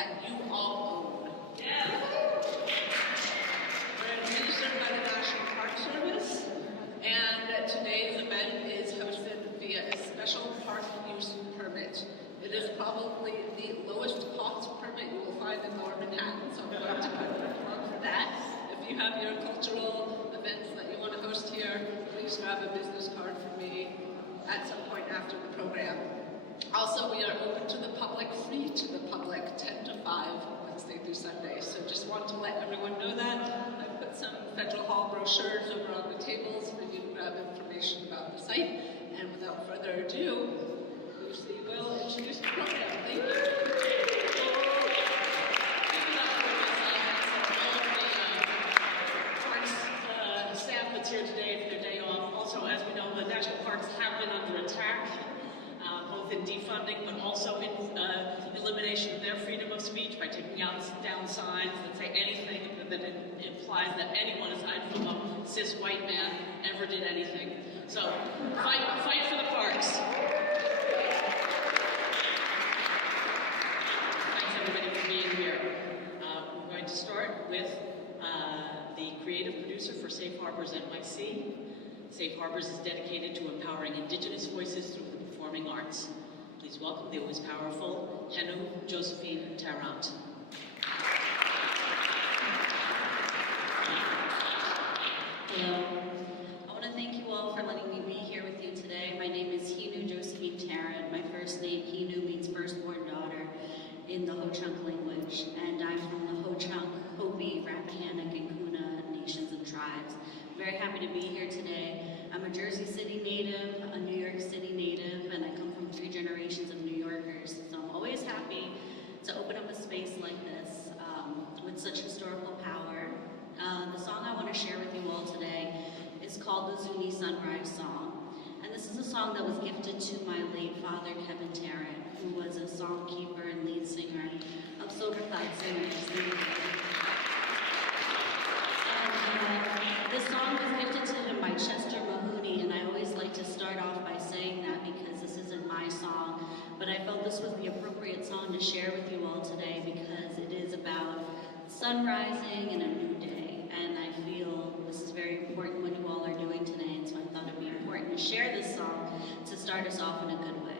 that you all own. We're administered by the National Park Service, and today's event is hosted via a special park use permit. It is probably the lowest cost permit you will find in Lower Manhattan, so I'm going to plug for that. If you have your cultural events that you want to host here, please grab a business card from me at some point after the program. Also, we are open to the public, free to the public, 10 to 5, Wednesday through Sunday. So just want to let everyone know that. I've put some Federal Hall brochures over on the tables for you to grab information about the site. And without further ado, Lucy will introduce the program. Thank you. Staff that's here today for their day off. Also, as we know, the national parks have been under attack, both in defunding but also in elimination of their freedom of speech by taking down signs that say anything that implies that anyone aside from a cis white man ever did anything. So, fight for the parks. Thanks everybody for being here. We're going to start with the creative producer for Safe Harbors NYC. Safe Harbors is dedicated to empowering Indigenous voices through the performing arts. Please welcome the always powerful Henu Josephine Tarrant. Hello. I want to thank you all for letting me be here with you today. My name is Henu Josephine Tarrant. My first name, Henu, means firstborn daughter in the Ho-Chunk language, and I'm from the Ho-Chunk, Hopi, Rappahannock, and Kuna nations and tribes. Very happy to be here today. I'm a Jersey City native, a New York City native, and I come from 3 generations of New Yorkers. So I'm always happy to open up a space like this with such historical power. The song I want to share with you all today is called the Zuni Sunrise Song. And this is a song that was gifted to my late father, Kevin Tarrant, who was a songkeeper and lead singer of Silver Cloud Singers. This song was gifted to him by Chester Mahoney, and I always like to start off by saying that because this isn't my song, but I felt this was the appropriate song to share with you all today because it is about sun rising and a new day, and I feel this is very important what you all are doing today, and so I thought it'd be important to share this song to start us off in a good way.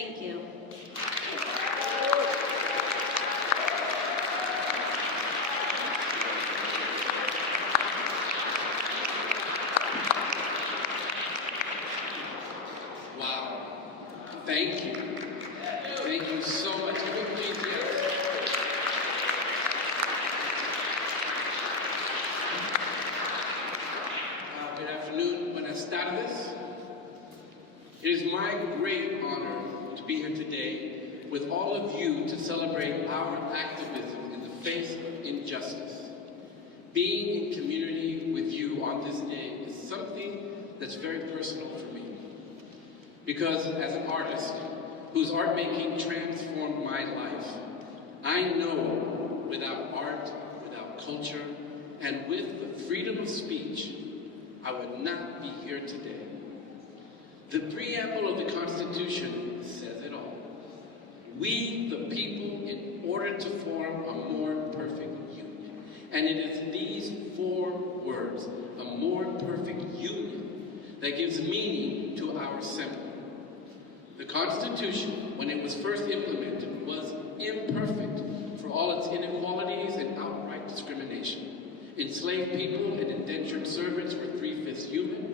Thank you. Wow. Thank you. Thank you so much. Please, yes. Good afternoon. Buenas tardes. It is my great honor to be here today with all of you to celebrate our activism in the face of injustice. Being in community with you on this day is something that's very personal for me. Because as an artist whose art making transformed my life, I know without art, without culture, and with the freedom of speech, I would not be here today. The preamble of the Constitution says it all. We, the people, in order to form a more perfect union. And it is these 4 words, a more perfect union, that gives meaning to our assembly. The Constitution, when it was first implemented, was imperfect for all its inequalities and outright discrimination. Enslaved people and indentured servants were 3/5 human.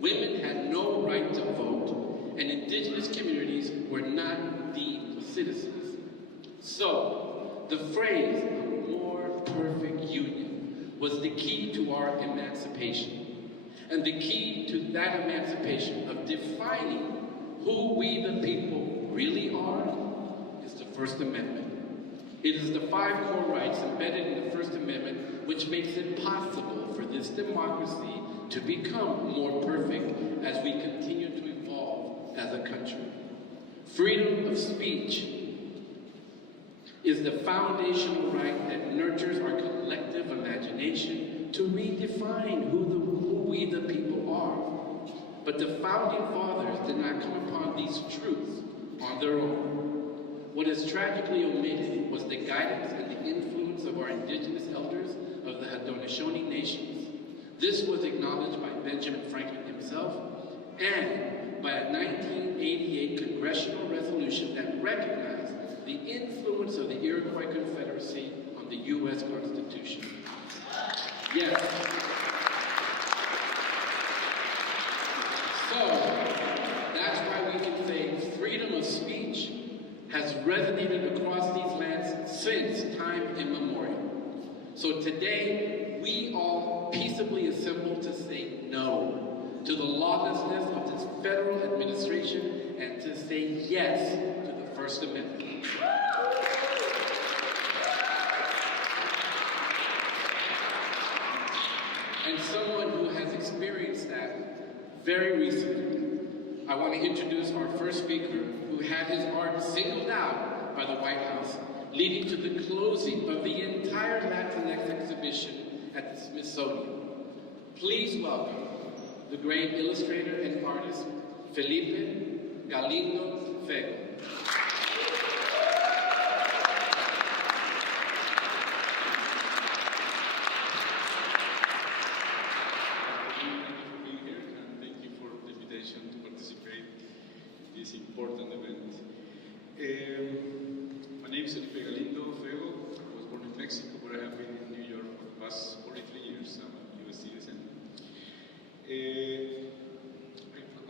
Women had no right to vote, and indigenous communities were not deemed citizens. So, the phrase, a more perfect union, was the key to our emancipation. And the key to that emancipation of defining who we the people really are is the First Amendment. It is the 5 core rights embedded in the First Amendment which makes it possible for this democracy to become more perfect as we continue to evolve as a country. Freedom of speech is the foundational right that nurtures our collective imagination to redefine who we the people are. But the founding fathers did not come upon these truths on their own. What is tragically omitted was the guidance and the influence of our indigenous elders of the Haudenosaunee nations. This was acknowledged by Benjamin Franklin himself and by a 1988 congressional resolution that recognized the influence of the Iroquois Confederacy on the U.S. Constitution. Yes. So, that's why we can say freedom of speech has resonated across these lands since time immemorial. So today, we all peaceably assemble to say no to the lawlessness of this federal administration and to say yes to the First Amendment. And someone who has experienced that very recently, I want to introduce our first speaker who had his art singled out by the White House, leading to the closing of the entire Latinx exhibition at the Smithsonian. Please welcome the great illustrator and artist, Felipe Galindo Fego. Important event. My name is Felipe Galindo Fego. I was born in Mexico, but I have been in New York for the past 43 years. I'm a U.S. citizen.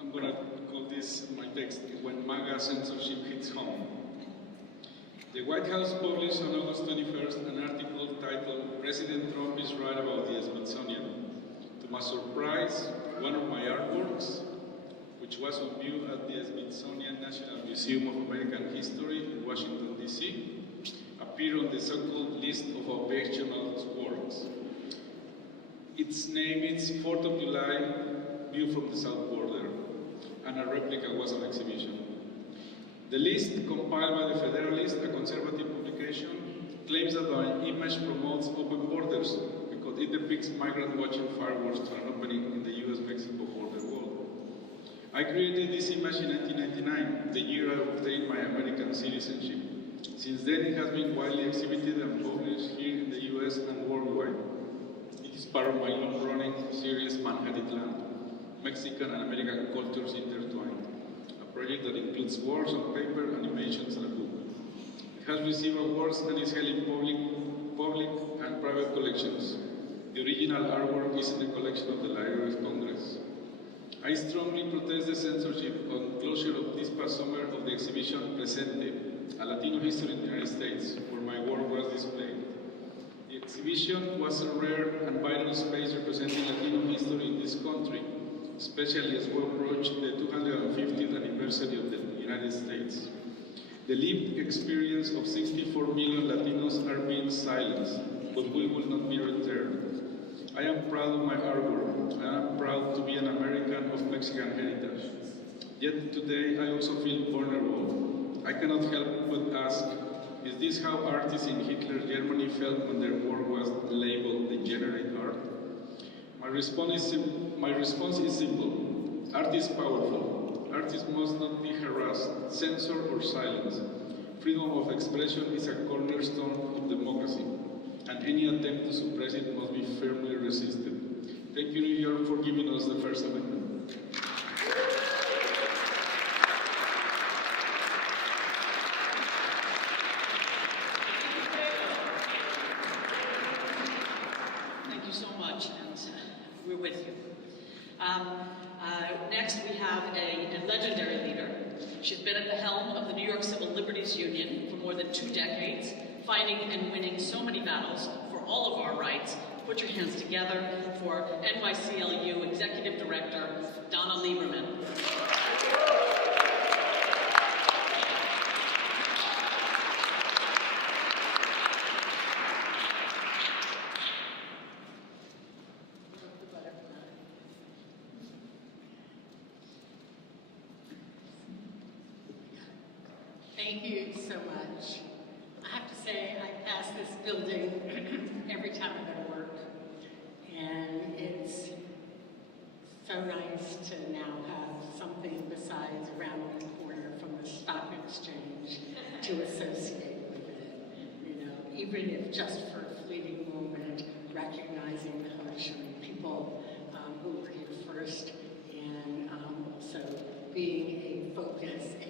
I'm going to call this my text, When MAGA Censorship Hits Home. The White House published on August 21st an article titled, President Trump is right about the Smithsonian. To my surprise, one of my artworks, which was on view at the Smithsonian National Museum of American History in Washington, D.C., appeared on the so-called list of objectionable works. Its name is 4th of July, View from the South Border, and a replica was on exhibition. The list, compiled by the Federalist, a conservative publication, claims that our image promotes open borders because it depicts migrants watching fireworks to an opening in the U.S.-Mexico border wall. I created this image in 1999, the year I obtained my American citizenship. Since then, it has been widely exhibited and published here in the US and worldwide. It is part of my long-running series, Manhattan, Mexican and American Cultures Intertwined, a project that includes works on paper, animations, and a book. It has received awards and is held in public and private collections. The original artwork is in the collection of the Library of Congress. I strongly protest the censorship on closure of this past summer of the exhibition Presente, a Latino history in the United States, where my work was displayed. The exhibition was a rare and vital space representing Latino history in this country, especially as we approach the 250th anniversary of the United States. The lived experience of 64 million Latinos are being silenced, but we will not be returned. I am proud of my artwork. I am proud to be an American of Mexican heritage. Yet today I also feel vulnerable. I cannot help but ask, is this how artists in Hitler's Germany felt when their work was labeled degenerate art? My response is simple. Art is powerful. Artists must not be harassed, censored, or silenced. Freedom of expression is a cornerstone of democracy, and any attempt to suppress it must be firmly resisted. Thank you, New York, for giving us the First Amendment. Thank you so much, and we're with you. Next, we have a legendary leader. She's been at the helm of the New York Civil Liberties Union for more than 2 decades, fighting and winning so many battles for all of our rights. Put your hands together for NYCLU Executive Director, Donna Lieberman. Thank you so much. I have to say, I pass this building every time I go to work, and it's so nice to now have something besides around the corner from the stock exchange to associate with it. You know, even if just for a fleeting moment, recognizing the Haitian people who were here first, and also being a focus, a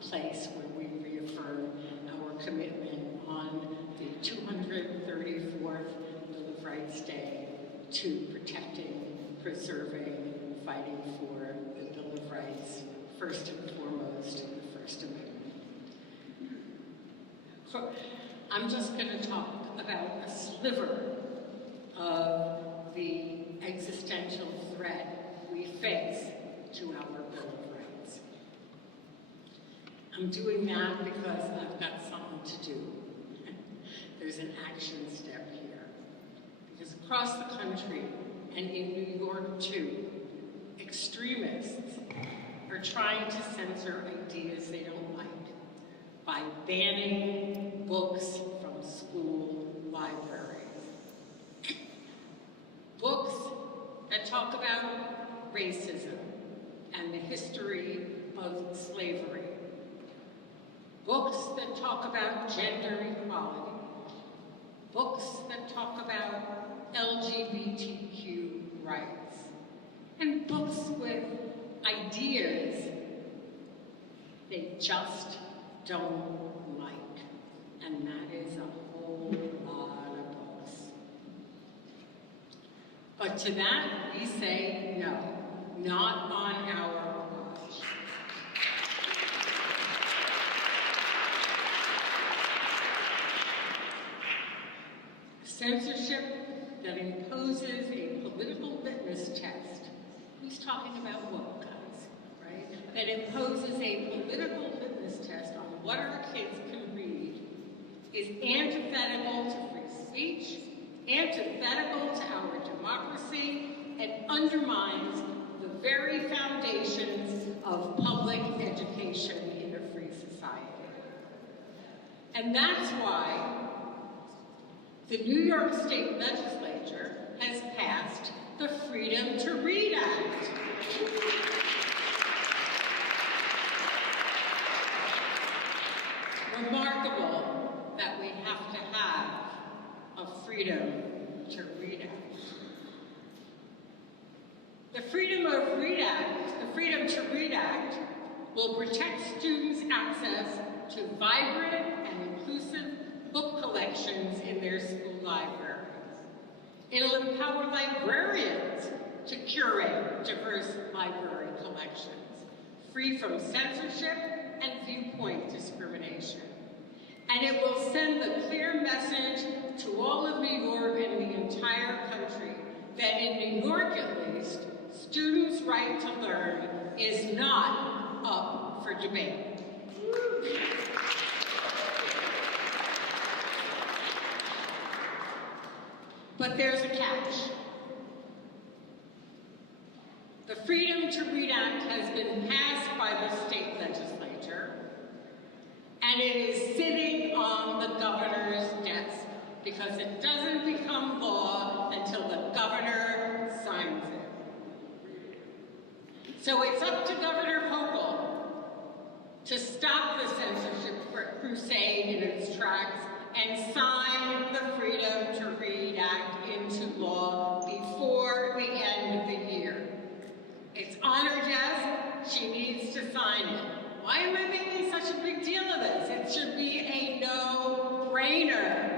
place where we reaffirm our commitment on the 234th Bill of Rights Day to protecting, preserving, fighting for the Bill of Rights, first and foremost, the First Amendment. So I'm just going to talk about a sliver of the existential threat we face to our Bill of Rights. I'm doing that because I've got something to do. There's an action step here. Because across the country, and in New York too, extremists are trying to censor ideas they don't like by banning books from school libraries. Books that talk about racism and the history of slavery. Books that talk about gender equality. Books that talk about LGBTQ rights. And books with ideas they just don't like. And that is a whole lot of books. But to that, we say no, not on our watch. Censorship that imposes a political litmus test. Who's talking about what, guys, right? That imposes a political litmus test on what our kids can read is antithetical to free speech, antithetical to our democracy, and undermines the very foundations of public education in a free society. And that's why the New York State Legislature has passed the Freedom to Read Act. Remarkable that we have to have a Freedom to Read Act. The Freedom to Read Act will protect students' access to vibrant and inclusive book collections in their school libraries. It'll empower librarians to curate diverse library collections, free from censorship and viewpoint discrimination. And it will send the clear message to all of New York and the entire country that in New York at least, students' right to learn is not up for debate. But there's a catch. The Freedom to Read Act has been passed by the state legislature, and it is sitting on the governor's desk because it doesn't become law until the governor signs it. So it's up to Governor Hochul to stop the censorship crusade in its tracks and sign the Freedom to Read Act into law before the end of the year. It's on her desk. She needs to sign it. Why am I making such a big deal of this? It should be a no-brainer.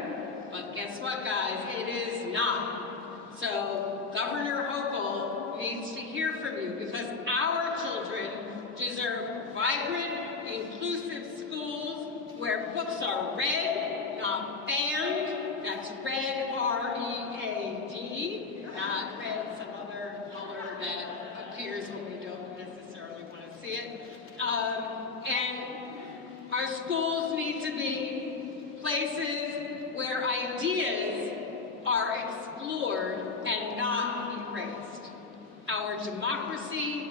But guess what, guys? It is not. So Governor Hochul needs to hear from you because our children deserve vibrant, inclusive schools where books are read, not banned. That's read, R-E-A-D, not read some other color that appears when we don't necessarily want to see it. And our schools need to be places where ideas are explored and not erased. Our democracy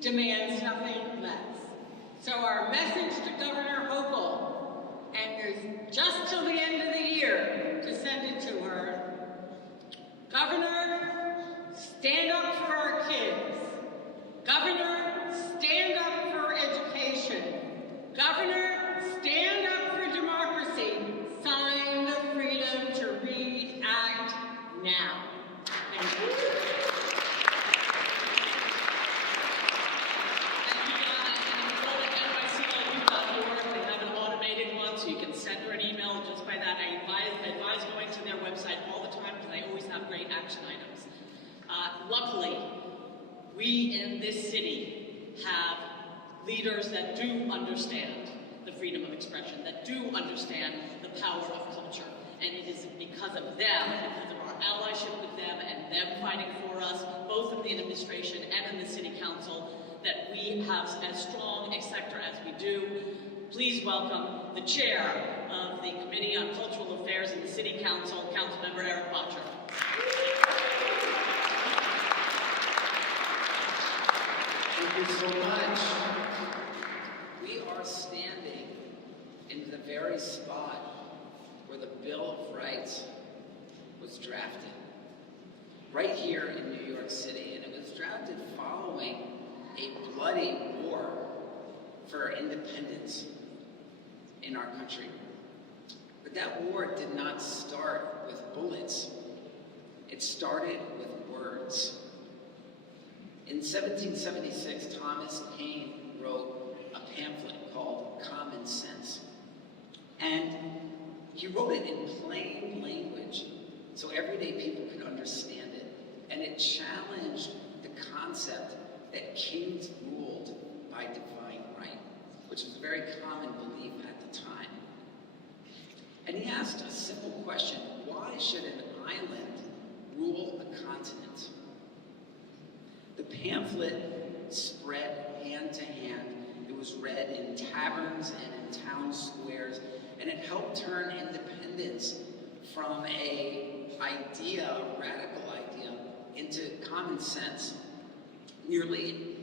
demands nothing less. So our message to Governor Hochul, and there's just till the end of the year to send it to her, Governor, stand up for our kids. Governor, stand up for education. Governor, stand up for democracy. Sign the Freedom to Read Act now. Thank you. Thank you, Donna. And if you go to nyc.u.org, they have an automated one, so you can send her an email just by that. I advise going to their website all the time because they always have great action items. Luckily, we in this city have leaders that do understand the freedom of expression, that do understand the power of culture. And it is because of them, because of our allyship with them and them fighting for us, both in the administration and in the city council, that we have as strong a sector as we do. Please welcome the chair of the Committee on Cultural Affairs in the City Council, Councilmember Eric Botcher. Thank you so much. We are standing in the very spot where the Bill of Rights was drafted. Right here in New York City, and it was drafted following a bloody war for independence in our country. But that war did not start with bullets. It started with words. In 1776, Thomas Paine wrote a pamphlet called Common Sense. And he wrote it in plain language so everyday people could understand it. And it challenged the concept that kings ruled by divine right, which was a very common belief at the time. And he asked a simple question: why should an island rule a continent? The pamphlet spread hand to hand. It was read in taverns and in town squares, and it helped turn independence from a radical idea, into common sense. Nearly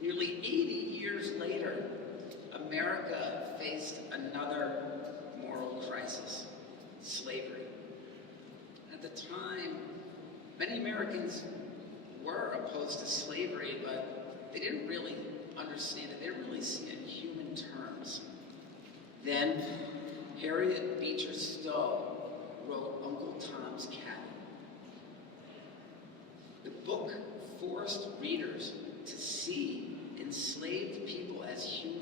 80 years later, America faced another moral crisis: slavery. At the time, many Americans were opposed to slavery, but they didn't really understand it. They didn't really see it in human terms. Then, Harriet Beecher Stowe wrote Uncle Tom's Cabin. The book forced readers to see enslaved people as human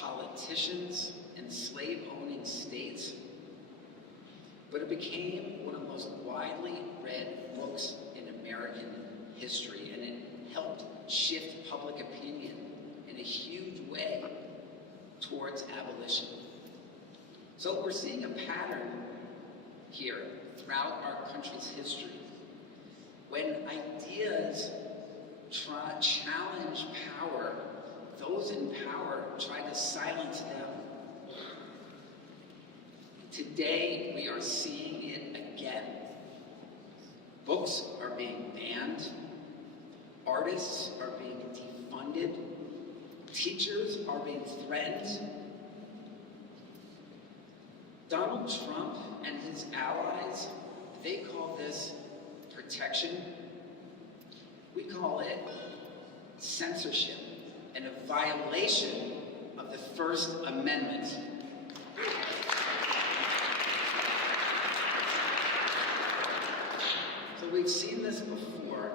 politicians and slave-owning states, but it became one of the most widely read books in American history, and it helped shift public opinion in a huge way towards abolition. So we're seeing a pattern here throughout our country's history. When ideas challenge power, those in power try to silence them. Today, we are seeing it again. Books are being banned. Artists are being defunded. Teachers are being threatened. Donald Trump and his allies, they call this protection. We call it censorship and a violation of the First Amendment. So we've seen this before.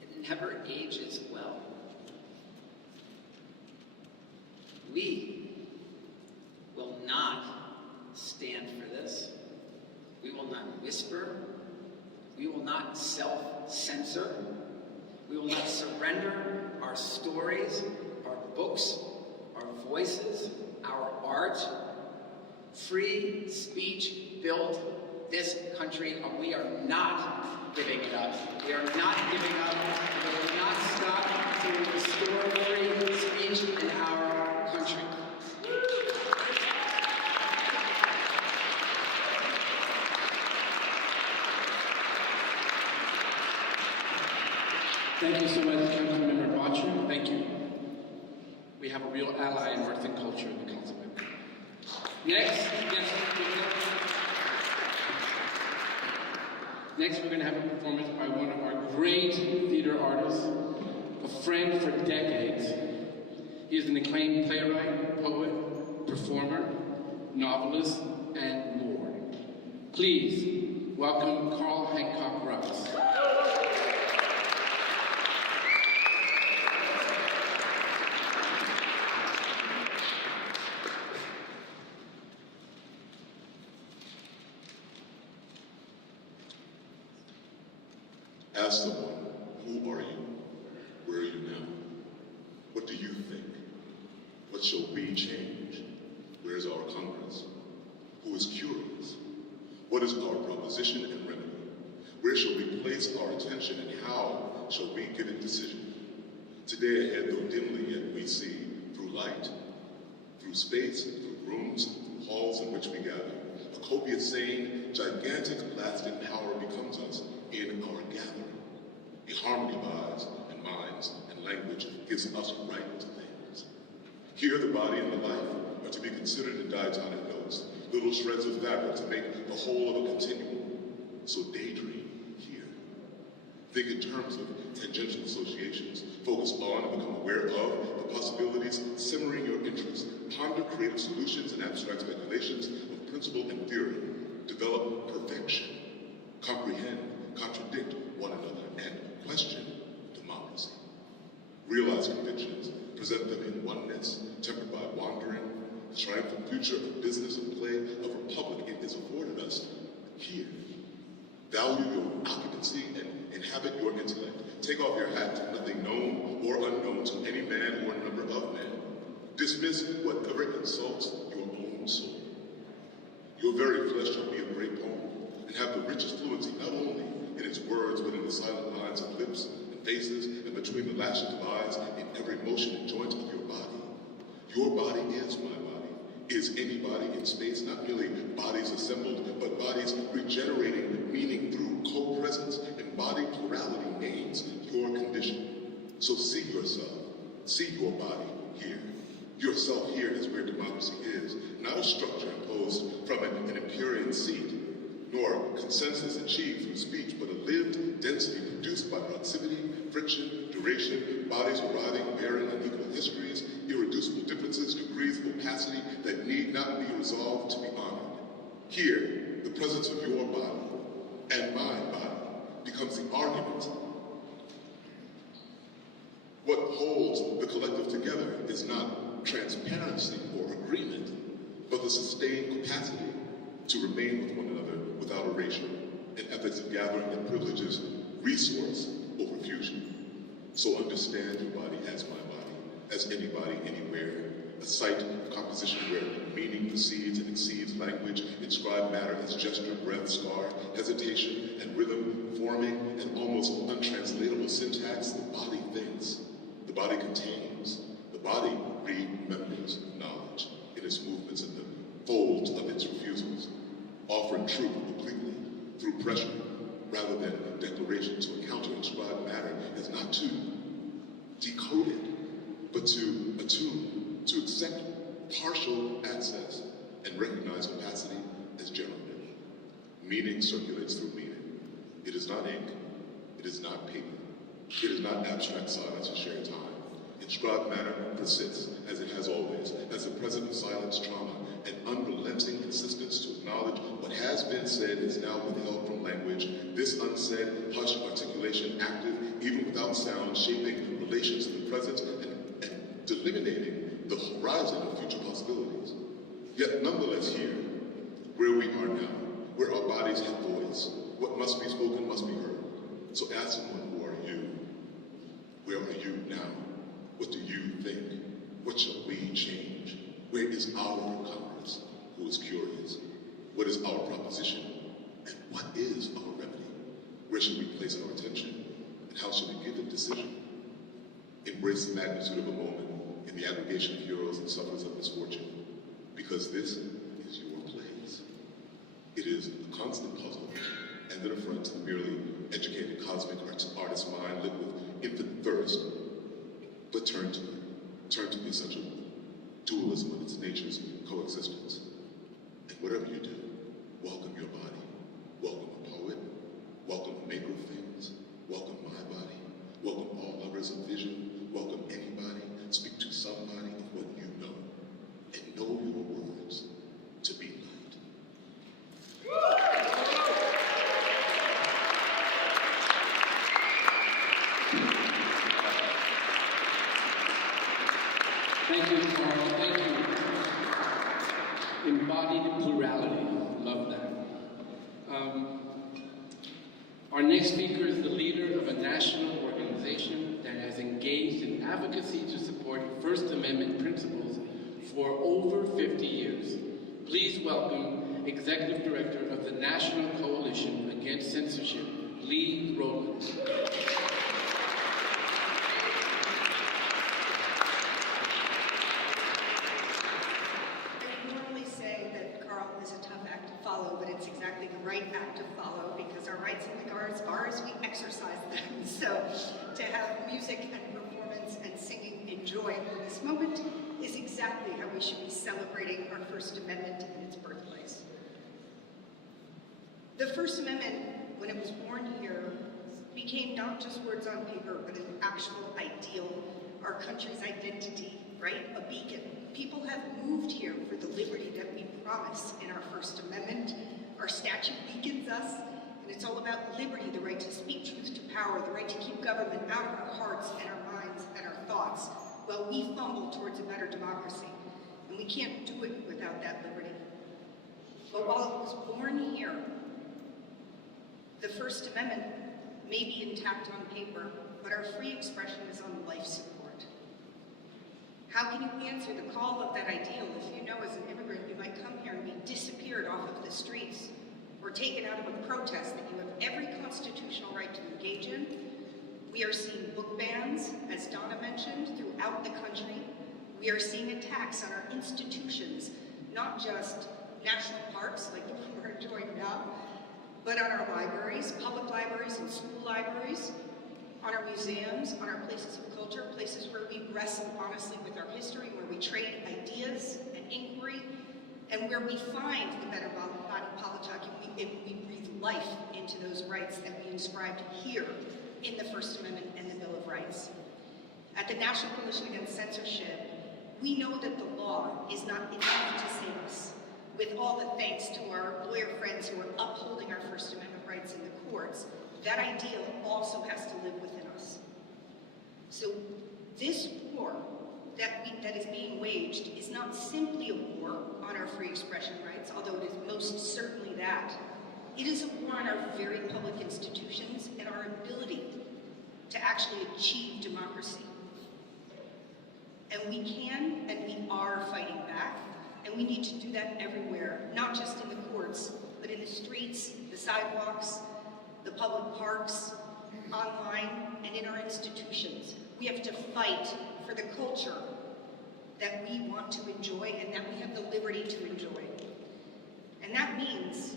It never ages well. We will not stand for this. We will not whisper. We will not self-censor. We will not surrender our stories, our books, our voices, our art. Free speech built this country, and we are not giving it up. We are not giving up. We will not stop until we restore free speech in our country. Thank you so much, Councilmember Botcher. Thank you. We have a real ally in arts and culture in the council member. Next, we're going to have a performance by one of our great theater artists, a friend for decades. He is an acclaimed playwright, poet, performer, novelist, and more. Please welcome Carl Hancock Russ. Ask someone, who are you? Where are you now? What do you think? What shall we change? Where is our Congress? Who is curious? What is our proposition and remedy? Where shall we place our attention, and how shall we give it decision? Today ahead, though dimly yet we see, through light, through space, through rooms, through halls in which we gather, a copious saying, gigantic lasting power becomes us in our gathering. A harmony of eyes and minds and language gives us right to things. Here, the body and the life are to be considered in diatonic notes, little shreds of fabric to make the whole of a continuum. So daydream here. Think in terms of tangential associations. Focus on and become aware of the possibilities simmering your interest. Ponder creative solutions and abstract speculations of principle and theory. Develop perfection. Comprehend, contradict one another, and question democracy. Realize convictions, present them in oneness, tempered by wandering. The triumphant future of business, of play, of republic it is afforded us here. Value your occupancy and inhabit your intellect. Take off your hat to nothing known or unknown to any man or number of men. Dismiss whatever insults your own soul. Your very flesh shall be a great poem, and have the richest fluency not only in its words, but in the silent lines of lips and faces, and between the lashes of eyes, in every motion and joint of your body. Your body is my body, is any body in space, not merely bodies assembled, but bodies regenerating meaning through co-presence, and body plurality names your condition. So see yourself, see your body here. Yourself here is where democracy is, not a structure imposed from an Empyrean seat, nor consensus achieved through speech, but a lived density produced by proximity, friction, duration, bodies arriving, bearing unequal histories, irreducible differences, degrees of opacity that need not be resolved to be honored. Here, the presence of your body and my body becomes the argument. What holds the collective together is not transparent. transparency or agreement, but the sustained capacity to remain with one another without erasure, in ethics of gathering that privileges resource over fusion. So understand your body as my body, as anybody, anywhere, a site of composition where meaning precedes and exceeds language, inscribed matter as gesture, breath, scar, hesitation, and rhythm, forming an almost untranslatable syntax. The body thinks, the body contains, the body remembers knowledge in its movements and the folds of its refusals, offering truth obliquely through pressure rather than declaration. To encounter inscribed matter is not to decode it, but to attune, to accept partial access and recognize opacity as generative. Meaning circulates through meaning. It is not ink, it is not paper, it is not abstract silence or shared time. Inscribed matter persists, as it has always, as the present of silence trauma, an unrelenting insistence to acknowledge what has been said is now withheld from language. This unsaid, hushed articulation, active, even without sound, shaping relations in the present and delineating the horizon of future possibilities. Yet nonetheless here, where we are now, where our bodies have voice, what must be spoken must be heard. So ask someone, who are you? Where are you now? What do you think? What shall we change? Where is our recompense? Who is curious? What is our proposition? And what is our remedy? Where should we place our attention? And how should we give it decision? Embrace the magnitude of a moment in the aggregation of heroes and sufferers of misfortune, because this is your place. It is a constant puzzle and an affront to the merely educated cosmic artist mind lit with infinite thirst. But turn to it. Turn to the essential dualism of its nature's coexistence. And whatever you do, welcome your body. Welcome a poet. Welcome a maker of things. Welcome my body. Welcome all lovers of vision. Welcome anybody. Speak to somebody of what you know. And know your words to be light. Thank you, Carl. Thank you. Embodied plurality. Love that. Our next speaker is the leader of a national organization that has engaged in advocacy to support First Amendment principles for over 50 years. Please welcome Executive Director of the National Coalition Against Censorship, Lee Rowland. But it's exactly the right act to follow, because our rights in the guards are as we exercise them. So to have music and performance and singing and joy in this moment is exactly how we should be celebrating our First Amendment in its birthplace. The First Amendment, when it was born here, became not just words on paper, but an actual ideal, our country's identity, right? A beacon. People have moved here for the liberty that we promise in our First Amendment. Our statute beacons us, and it's all about liberty, the right to speak truth to power, the right to keep government out of our hearts and our minds and our thoughts, while we fumble towards a better democracy. And we can't do it without that liberty. But while it was born here, the First Amendment may be intact on paper, but our free expression is on life support. How can you answer the call of that ideal if you know as an immigrant you might come here and be disappeared off of the streets or taken out of a protest that you have every constitutional right to engage in? We are seeing book bans, as Donna mentioned, throughout the country. We are seeing attacks on our institutions, not just national parks like the one we're enjoying now, but on our libraries, public libraries and school libraries, on our museums, on our places of culture, places where we wrestle honestly with our history, where we trade ideas and inquiry, and where we find the better body politic, and we breathe life into those rights that we inscribed here in the First Amendment and the Bill of Rights. At the National Coalition Against Censorship, we know that the law is not enough to save us. With all the thanks to our lawyer friends who are upholding our First Amendment rights in the courts, that ideal also has to live within us. So this war that is being waged is not simply a war on our free expression rights, although it is most certainly that. It is a war on our very public institutions and our ability to actually achieve democracy. And we can and we are fighting back, and we need to do that everywhere, not just in the courts, but in the streets, the sidewalks, the public parks, online, and in our institutions. We have to fight for the culture that we want to enjoy and that we have the liberty to enjoy. And that means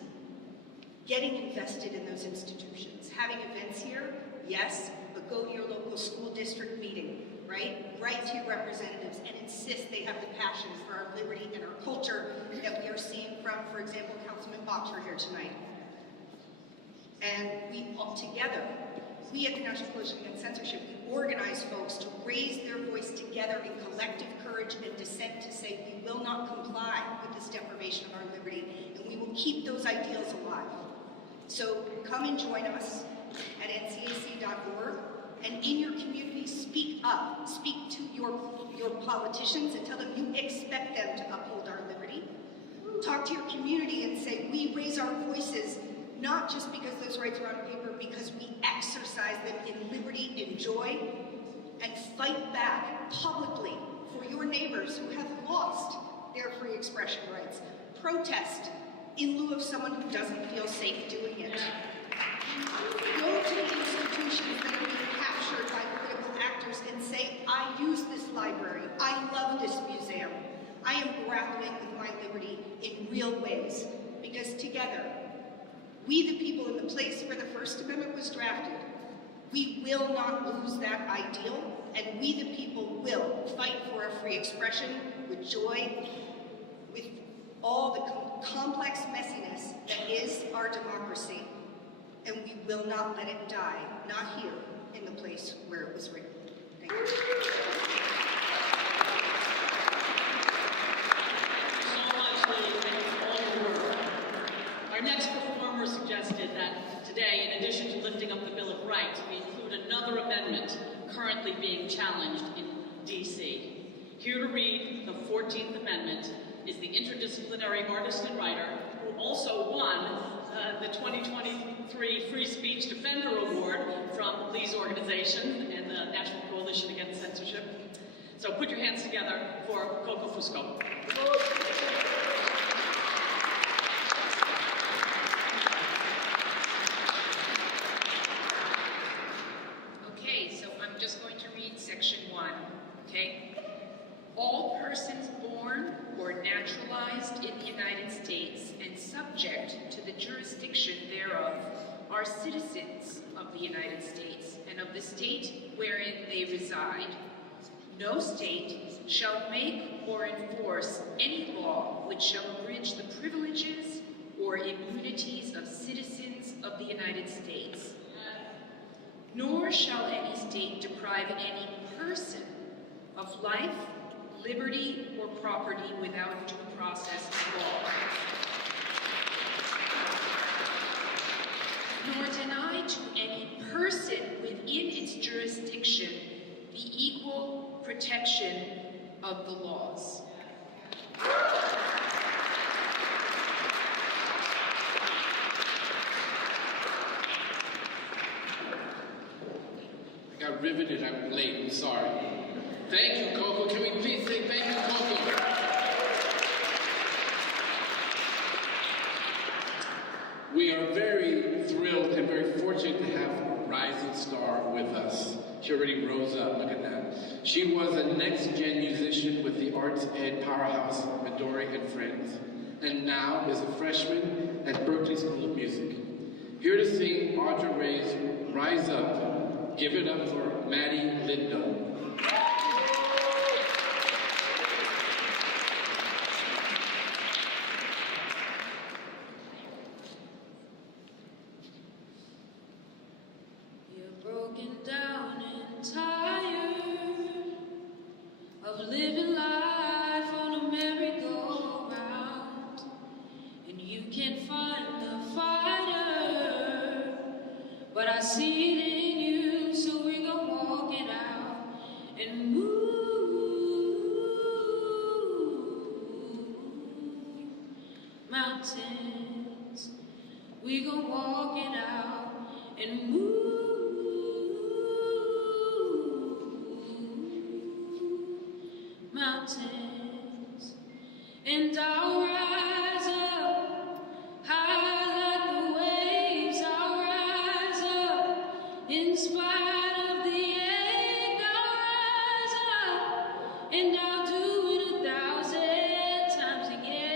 getting invested in those institutions. Having events here, yes, but go to your local school district meeting, right? Write to your representatives and insist they have the passion for our liberty and our culture that we are seeing from, for example, Councilman Boxer here tonight. And we all together, we at the National Coalition Against Censorship, we organize folks to raise their voice together in collective courage and dissent to say we will not comply with this deprivation of our liberty, and we will keep those ideals alive. So come and join us at ncac.org, and in your community, speak up. Speak to your politicians and tell them you expect them to uphold our liberty. Talk to your community and say we raise our voices not just because those rights are on paper, because we exercise them in liberty and joy, and fight back publicly for your neighbors who have lost their free expression rights. Protest in lieu of someone who doesn't feel safe doing it. Go to the institutions that are being captured by political actors and say, I use this library, I love this museum, I am grappling with my liberty in real ways, because together, we the people in the place where the First Amendment was drafted, we will not lose that ideal, and we the people will fight for our free expression with joy, with all the complex messiness that is our democracy, and we will not let it die, not here in the place where it was written. Thank you. So much, Lee. Thank you for all your work. Our next performer suggested that today, in addition to lifting up the Bill of Rights, we include another amendment currently being challenged in D.C. Here to read the 14th Amendment is the interdisciplinary artist and writer who also won the 2023 Free Speech Defender Award from Lee's organization and the National Coalition Against Censorship. So put your hands together for Coco Fusco. Okay, so I'm just going to read section 1, okay? All persons born or naturalized in the United States and subject to the jurisdiction thereof are citizens of the United States and of the state wherein they reside. No state shall make or enforce any law which shall abridge the privileges or immunities of citizens of the United States. Nor shall any state deprive any person of life, liberty, or property without due process of law. Nor deny to any person within its jurisdiction the equal protection of the laws. I got riveted, I'm late, I'm sorry. Thank you, Coco. Can we please say thank you, Coco? We are very thrilled and very fortunate to have a rising star with us. She already rose up, look at that. She was a next-gen musician with the Arts Ed powerhouse, Midori and Friends, and now is a freshman at Berklee School of Music. Here to sing Audra Ray's Rise Up, give it up for Maddie Lindo. Broken down and tired of living life on a merry-go-round, and you can't find the fighter, but I see it in you, so we gon' walk it out and mountains. We gon' walk it out and move mountains. And I'll rise up high like the waves. I'll rise up in spite of the ache. I'll rise up and I'll do it 1,000 times again.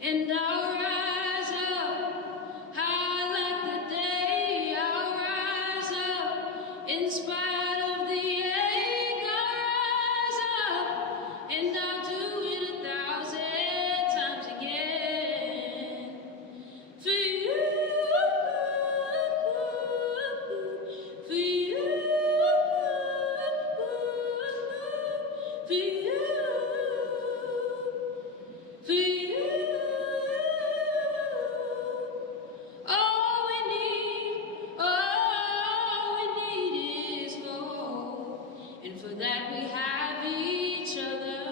And I'll rise up high like the day. I'll rise up in spite of the ache. I'll rise up and I'll do it 1,000 times again. For you, for you, for you, for you. All we need is hope. And for that we have each other.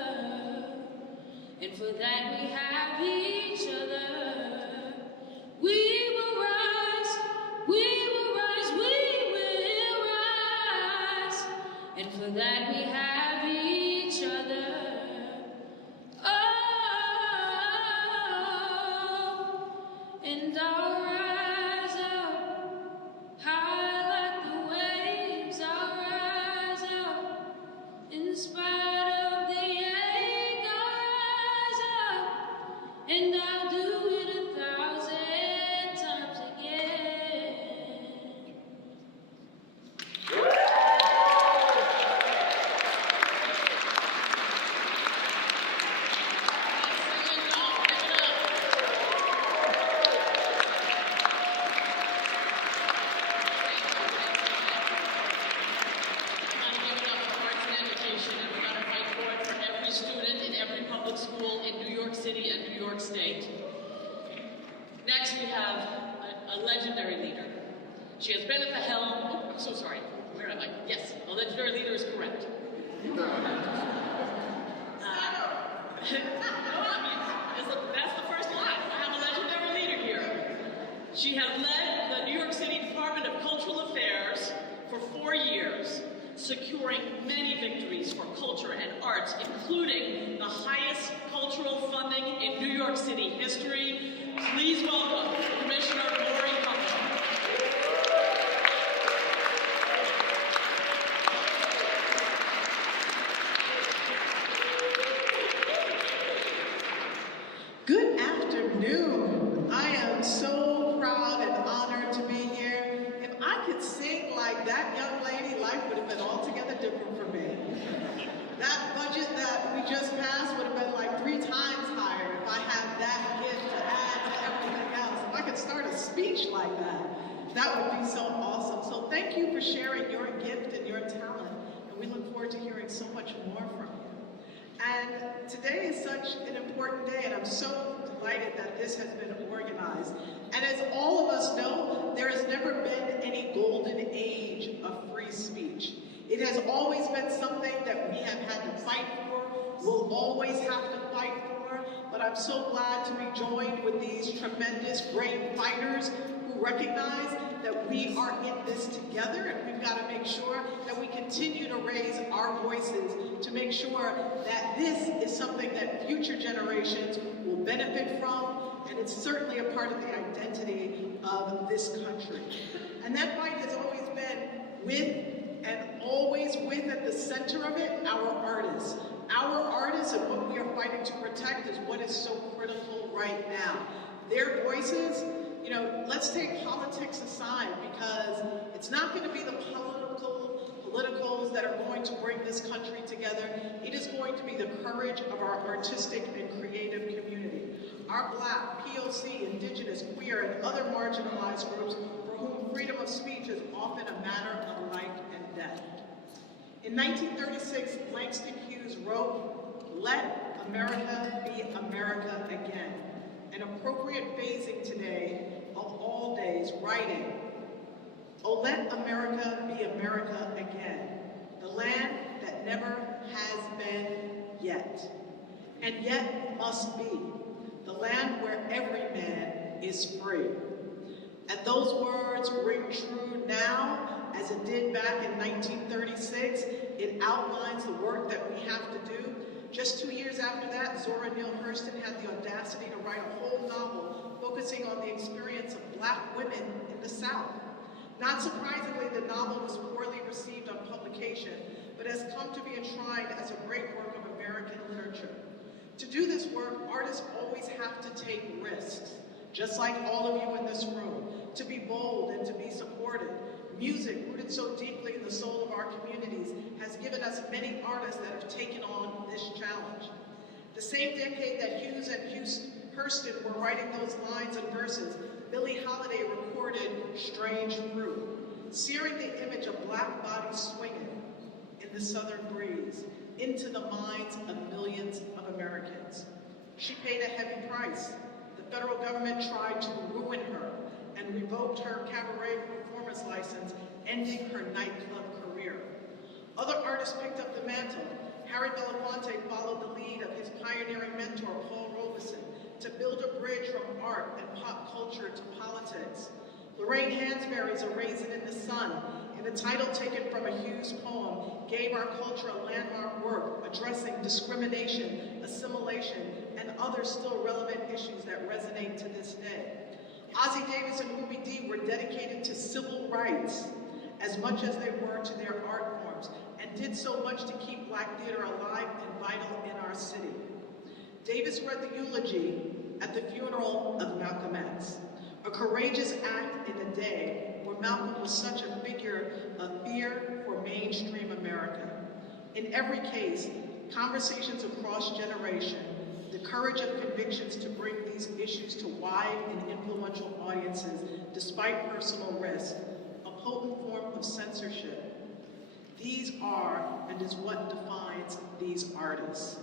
And for that we have each other. We will rise, we will rise, we will rise. And for that we have each other. Oh, and I'll rise up high like the waves. I'll rise up in spite of the ache. I'll rise up and I'll do it 1,000 times again. School in New York City and New York State. Next, we have a legendary leader. She has been at the helm. Oh, I'm so sorry. Where am I? Yes, a legendary leader is correct. That's the first line. I have a legendary leader here. She has led the New York City Department of Cultural Affairs for 4 years, securing many victories for culture and arts, including the highest cultural funding in New York City history. Please welcome Commissioner Lori Humphrey. Good afternoon. I am so proud and honored to be here. If I could sing like that young lady, life would have been altogether different for me. That budget that we just passed would have been like 3 times higher if I had that gift to add to everything else. If I could start a speech like that, that would be so awesome. So thank you for sharing your gift and your talent, and we look forward to hearing so much more from you. And today is such an important day, and I'm so delighted that this has been organized. And as all of us know, there has never been any golden age of free speech. It has always been something that we have had to fight for, we'll always have to fight for, but I'm so glad to be joined with these tremendous, great fighters who recognize that we are in this together, and we've got to make sure that we continue to raise our voices to make sure that this is something that future generations will benefit from, and it's certainly a part of the identity of this country. And that fight has always been with, and always with at the center of it, our artists. Our artists and what we are fighting to protect is what is so critical right now. Their voices, you know, let's take politics aside, because it's not going to be the politicals that are going to bring this country together. It is going to be the courage of our artistic and creative community. Our Black, POC, Indigenous, queer, and other marginalized groups for whom freedom of speech is often a matter of life and death. In 1936, Langston Hughes wrote, "Let America be America again." An appropriate phasing today of all days, writing, "Oh, let America be America again, the land that never has been yet, and yet must be, the land where every man is free. And those words ring true now as it did back in 1936. It outlines the work that we have to do. Just 2 years after that, Zora Neale Hurston had the audacity to write a whole novel focusing on the experience of Black women in the South. Not surprisingly, the novel was poorly received on publication, but has come to be enshrined as a great work of American literature. To do this work, artists always have to take risks, just like all of you in this room, to be bold and to be supported. Music, rooted so deeply in the soul of our communities, has given us many artists that have taken on this challenge. The same decade that Hughes and Hurston were writing those lines and verses, Billie Holiday recorded Strange Fruit, searing the image of Black bodies swinging in the southern breeze into the minds of millions of Americans. She paid a heavy price. The federal government tried to ruin her and revoked her cabaret performance license, ending her nightclub career. Other artists picked up the mantle. Harry Belafonte followed the lead of his pioneering mentor, Paul Robeson, to build a bridge from art and pop culture to politics. Lorraine Hansberry's A Raisin in the Sun, in a title taken from a Hughes poem, gave our culture a landmark work addressing discrimination, assimilation, and other still relevant issues that resonate to this day. Ossie Davis and Ruby Dee were dedicated to civil rights as much as they were to their art forms, and did so much to keep Black theater alive and vital in our city. Davis read the eulogy at the funeral of Malcolm X, a courageous act in a day where Malcolm was such a figure of fear for mainstream America. In every case, conversations across generation, the courage of convictions to bring these issues to wide and influential audiences despite personal risk, a potent form of censorship. These are and is what defines these artists.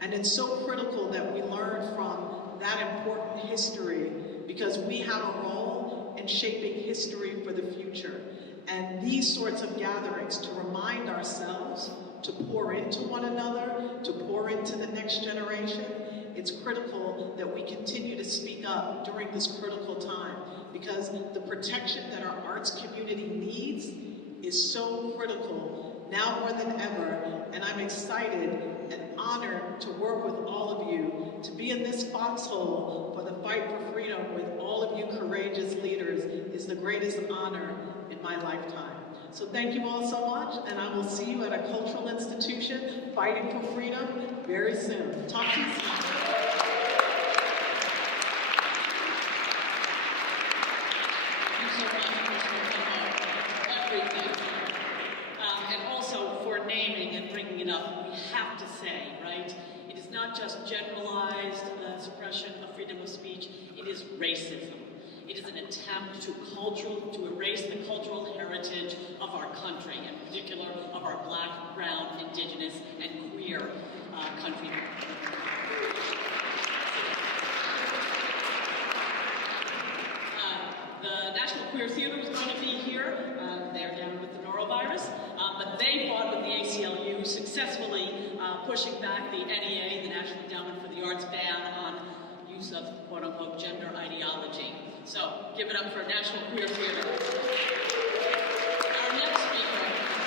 And it's so critical that we learn from that important history, because we have a role in shaping history for the future. And these sorts of gatherings to remind ourselves, to pour into one another, to pour into the next generation, it's critical that we continue to speak up during this critical time, because the protection that our arts community needs is so critical now more than ever. And I'm excited and honored to work with all of you, to be in this foxhole for the fight for freedom with all of you courageous leaders is the greatest honor in my lifetime. So thank you all so much, and I will see you at a cultural institution fighting for freedom very soon. Talk to you soon. Have to say, right? It is not just generalized suppression of freedom of speech, it is racism. It is an attempt to erase the cultural heritage of our country, in particular of our Black, brown, indigenous, and queer country. The National Queer Theater is going to be here. They're down with the norovirus, but they fought with the ACLU, successfully pushing back the NEA, the National Endowment for the Arts, ban on use of quote-unquote gender ideology. So, give it up for National Queer Theater. Our next speaker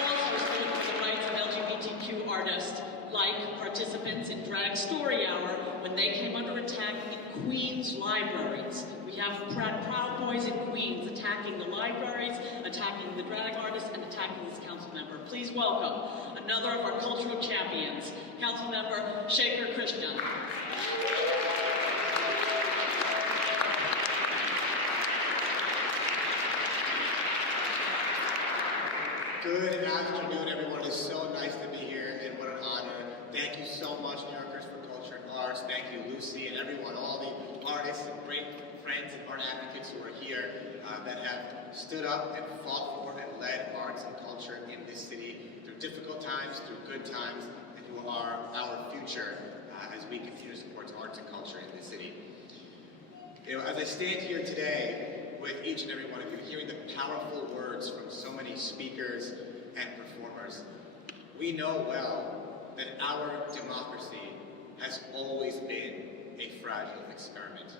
also stood for the rights of LGBTQ artists, like participants in Drag Story Hour when they came under attack in Queens libraries. We have Proud Boys in Queens attacking the libraries, attacking the drag artists, and attacking this council member. Please welcome another of our cultural champions, Council Member Shekhar Krishnan. Good afternoon, everyone. It's so nice to be here, and what an honor. Thank you so much, New Yorkers for Culture and Arts. Thank you, Lucy, and everyone, all the artists and great friends and art advocates who are here that have stood up and fought for and led arts and culture in this city through difficult times, through good times, and who are our future as we continue to support arts and culture in this city. You know, as I stand here today with each and every one of you, hearing the powerful words from so many speakers and performers, we know well that our democracy has always been a fragile experiment.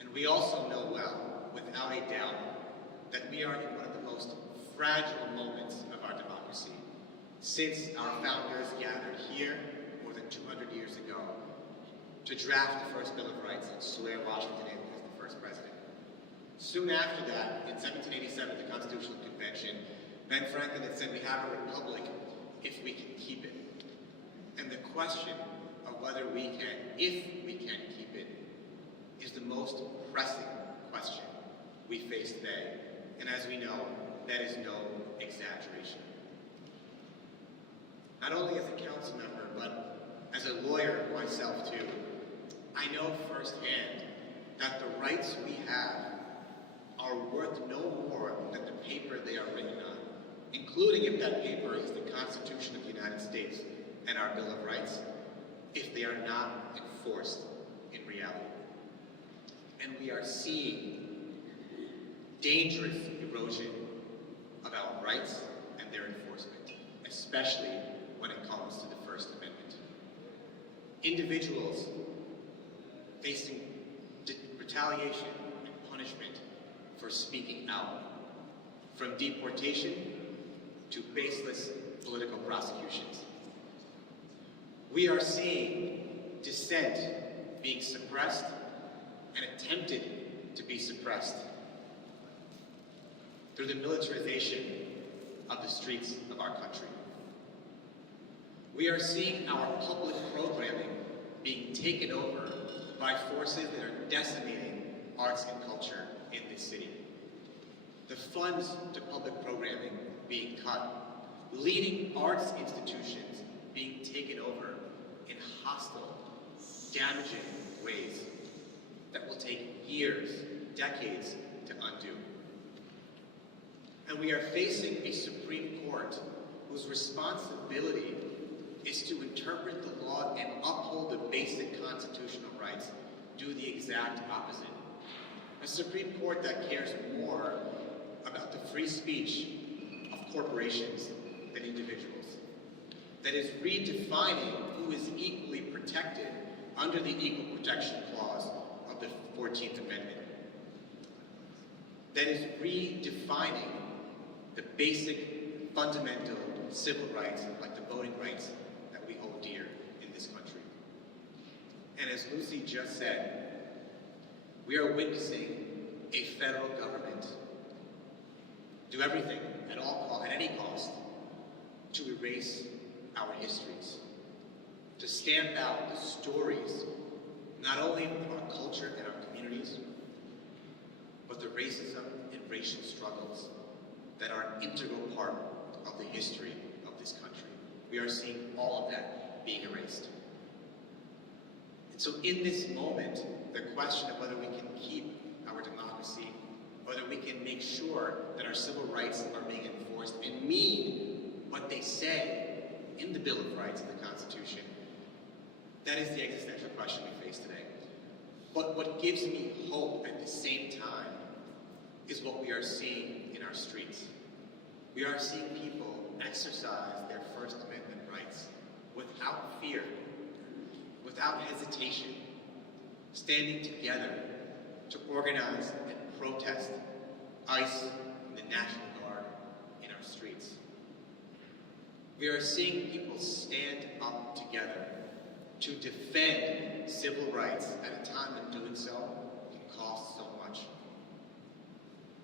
And we also know well, without a doubt, that we are in one of the most fragile moments of our democracy since our founders gathered here more than 200 years ago to draft the first Bill of Rights and swear Washington in as the first president. Soon after that, in 1787, the Constitutional Convention, Ben Franklin had said we have a republic if we can keep it. And the question of whether we can, if we can keep it, is the most pressing question we face today. And as we know, that is no exaggeration. Not only as a council member, but as a lawyer myself too, I know firsthand that the rights we have are worth no more than the paper they are written on, including if that paper is the Constitution of the United States and our Bill of Rights, if they are not enforced in reality. And we are seeing dangerous erosion of our rights and their enforcement, especially when it comes to the First Amendment. Individuals facing retaliation and punishment for speaking out, from deportation to baseless political prosecutions. We are seeing dissent being suppressed and attempted to be suppressed through the militarization of the streets of our country. We are seeing our public programming being taken over by forces that are decimating arts and culture in this city. The funds to public programming being cut, leading arts institutions being taken over in hostile, damaging ways that will take years, decades to undo. And we are facing a Supreme Court whose responsibility is to interpret the law and uphold the basic constitutional rights, do the exact opposite. A Supreme Court that cares more about the free speech of corporations than individuals, that is redefining who is equally protected under the Equal Protection Clause of the 14th Amendment, that is redefining the basic fundamental civil rights, like the voting rights that we hold dear in this country. And as Lucy just said, we are witnessing a federal government do everything at any cost to erase our histories, to stamp out the stories, not only of our culture and our communities, but the racism and racial struggles that are an integral part of the history of this country. We are seeing all of that being erased. And so in this moment, the question of whether we can keep our democracy, whether we can make sure that our civil rights are being enforced and mean what they say in the Bill of Rights and the Constitution, that is the existential question we face today. But what gives me hope at the same time is what we are seeing in our streets. We are seeing people exercise their First Amendment rights without fear, without hesitation, standing together to organize and protest ICE and the National Guard in our streets. We are seeing people stand up together to defend civil rights at a time when doing so can cost so much.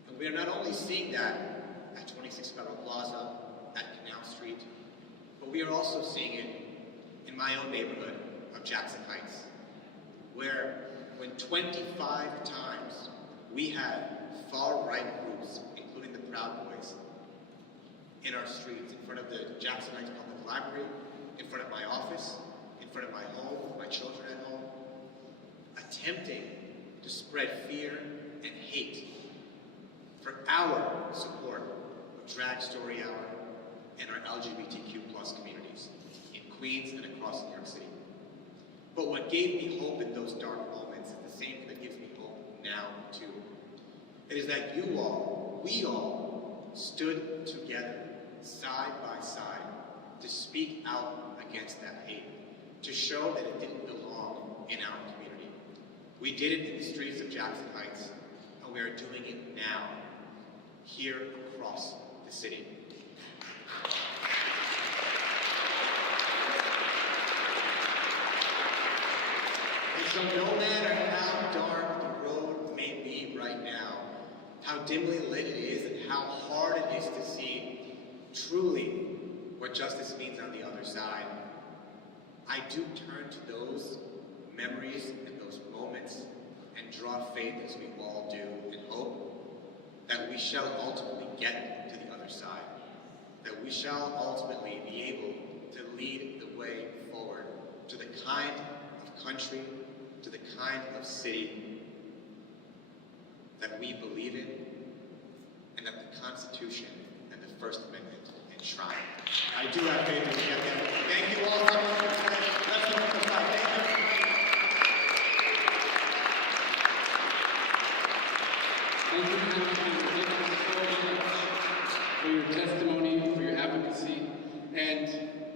And we are not only seeing that at 26 Federal Plaza, at Canal Street, but we are also seeing it in my own neighborhood of Jackson Heights, where when 25 times we had far-right groups, including the Proud Boys, in our streets, in front of the Jackson Heights Public Library, in front of my office, in front of my home, with my children at home, attempting to spread fear and hate for our support of Drag Story Hour and our LGBTQ+ communities in Queens and across New York City. But what gave me hope in those dark moments is the same thing that gives me hope now too. It is that you all, we all, stood together, side by side, to speak out against that hate, to show that it didn't belong in our community. We did it in the streets of Jackson Heights, and we are doing it now, here across the city. And so no matter how dark the road may be right now, how dimly lit it is, and how hard it is to see truly what justice means on the other side, I do turn to those memories and those moments and draw faith as we all do, and hope that we shall ultimately get to the other side, that we shall ultimately be able to lead the way forward to the kind of country, to the kind of city that we believe in, and that the Constitution and the First Amendment enshrine. I do have faith that we get there. Thank you all so much for today. Let's go to the side. Thank you. Thank you, for your testimony, for your advocacy, and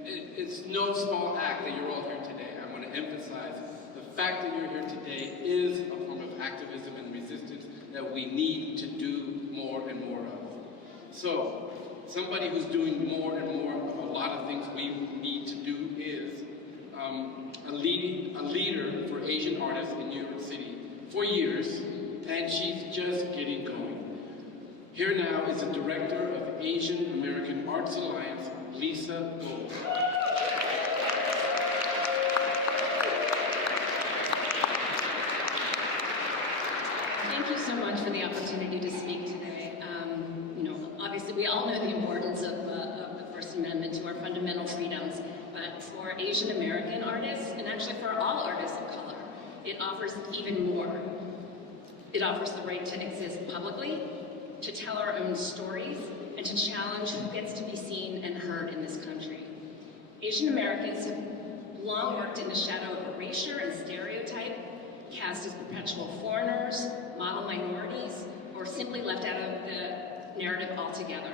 it's no small act that you're all here today. I want to emphasize the fact that you're here today is a form of activism and resistance that we need to do more and more of. So, somebody who's doing more and more of a lot of things we need to do is a leader for Asian artists in New York City for years, and she's just getting going. Here now is the director of Asian American Arts Alliance, Lisa Gold. Thank you so much for the opportunity to speak today. Obviously we all know the importance of the First Amendment to our fundamental freedoms, but for Asian American artists, and actually for all artists of color, it offers even more. It offers the right to exist publicly, to tell our own stories, and to challenge who gets to be seen and heard in this country. Asian Americans have long worked in the shadow of erasure and stereotype, cast as perpetual foreigners, model minorities, or simply left out of the narrative altogether.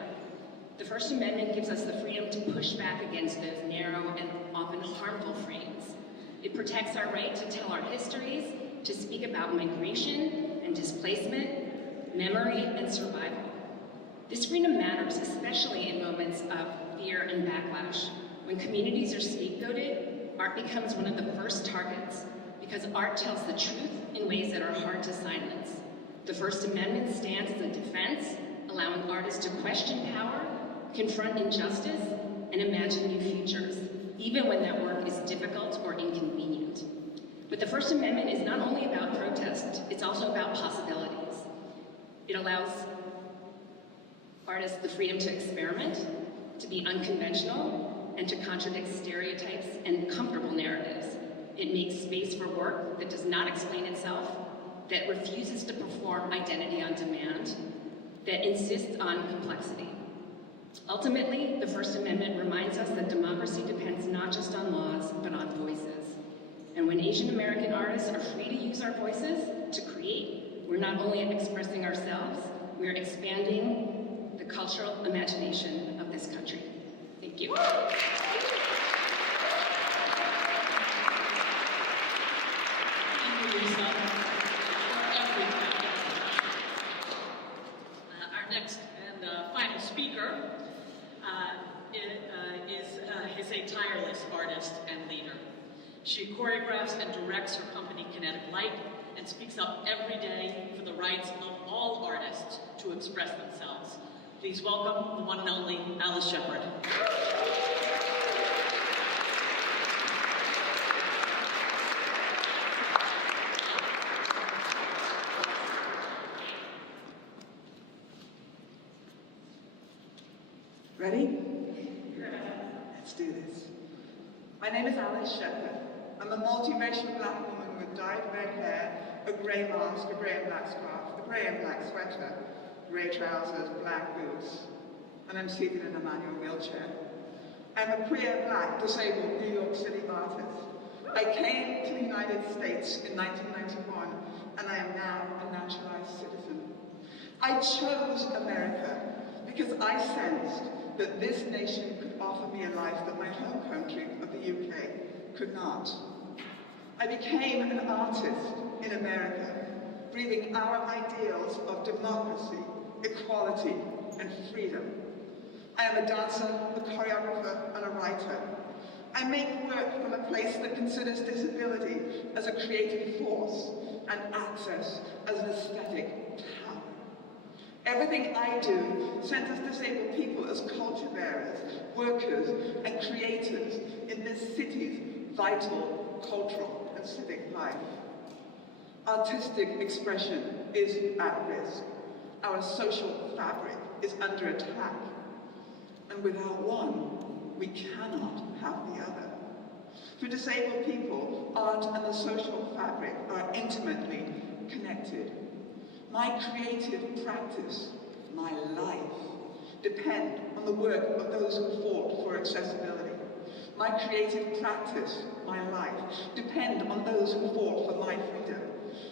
The First Amendment gives us the freedom to push back against those narrow and often harmful frames. It protects our right to tell our histories, to speak about migration and displacement, memory and survival. This freedom matters, especially in moments of fear and backlash. When communities are scapegoated, art becomes one of the first targets, because art tells the truth in ways that are hard to silence. The First Amendment stands as a defense, allowing artists to question power, confront injustice, and imagine new futures, even when that work is difficult or inconvenient. But the First Amendment is not only about protest, it's also about possibilities. It allows artists the freedom to experiment, to be unconventional, and to contradict stereotypes and comfortable narratives. It makes space for work that does not explain itself, that refuses to perform identity on demand, that insists on complexity. Ultimately, the First Amendment reminds us that democracy depends not just on laws, but on voices. And when Asian American artists are free to use our voices to create, we're not only expressing ourselves, we're expanding the cultural imagination of this country. Thank you. Lisa, for everything. Our next and final speaker is a tireless artist and leader. She choreographs and directs her company Kinetic Light and speaks up every day for the rights of all artists to express themselves. Please welcome the one and only Alice Shepard. Ready? Let's do this. My name is Alice Shepard. I'm a multiracial black woman with dyed red hair, a grey mask, a grey and black scarf, a grey and black sweater, grey trousers, black boots, and I'm seated in a manual wheelchair. I'm a queer, black, disabled New York City artist. I came to the United States in 1991, and I am now a naturalized citizen. I chose America because I sensed that this nation could offer me a life that my home country of the UK could not. I became an artist in America, breathing our ideals of democracy, equality, and freedom. I am a dancer, a choreographer, and a writer. I make work from a place that considers disability as a creative force and access as an aesthetic power. Everything I do centers disabled people as culture bearers, workers, and creators in this city's vital cultural and civic life. Artistic expression is at risk. Our social fabric is under attack. And without one, we cannot have the other. For disabled people, art and the social fabric are intimately connected. My creative practice, my life, depend on the work of those who fought for accessibility. My creative practice, my life, depend on those who fought for my freedom.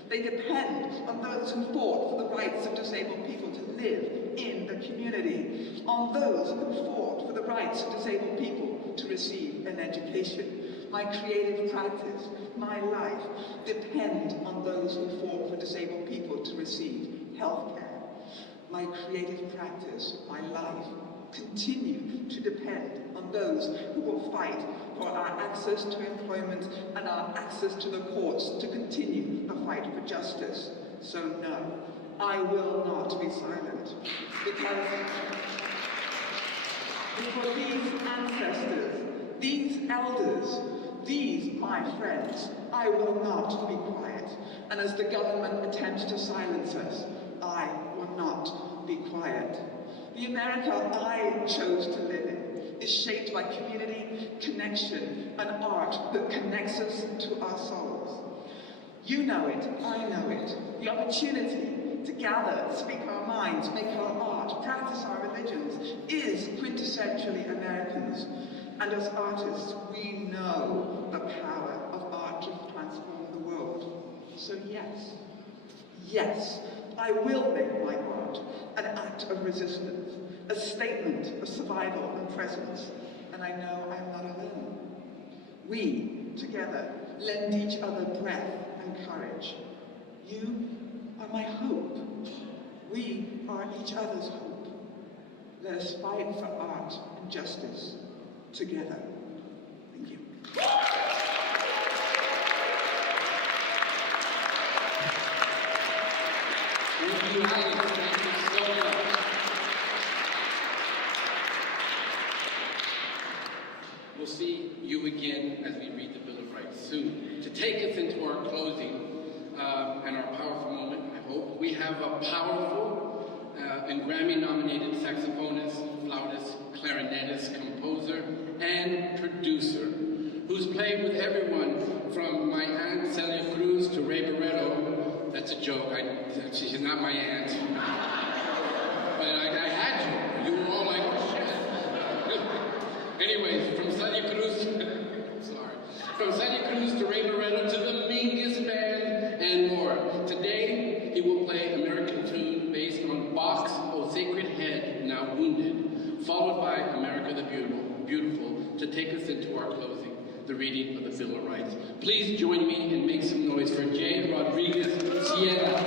They depend on those who fought for the rights of disabled people to live in the community, on those who fought for the rights of disabled people to receive an education. My creative practice, my life, depend on those who fought for disabled people to receive health care. My creative practice, my life, continue to depend on those who will fight for our access to employment and our access to the courts to continue the fight for justice. So no, I will not be silent, because for these ancestors, these elders, these, my friends, I will not be quiet. And as the government attempts to silence us, I will not be quiet. The America I chose to live in is shaped by community, connection, and art that connects us to our souls. You know it, I know it. The opportunity to gather, speak our minds, make our art, practice our religions is quintessentially Americans. And as artists, we know the power of art to transform the world. So yes, yes, I will make my art an act of resistance, a statement of survival and presence, and I know I'm not alone. We, together, lend each other breath and courage. You are my hope. We are each other's hope. Let us fight for art and justice together. Thank you. Thank you, Alex. Thank you so much. We'll see you again as we read the Bill of Rights soon. To take us into our closing and our powerful moment, I hope, we have a powerful and Grammy-nominated saxophonist, flautist, clarinetist, composer, and producer, who's played with everyone from my Aunt Celia Cruz to Ray Barretto. That's a joke. She's not my aunt. But I had you. You were all like, shit. Anyways, from Celia Cruz, sorry. From Celia Cruz to Ray Barretto to the Mingus Band and more. Today, he will play American tune based on Bach's O Sacred Head, Now Wounded, followed by America the Beautiful, to take us into our closing, the reading of the Bill of Rights. Please join me and make some noise for Jay Rodriguez Sierra.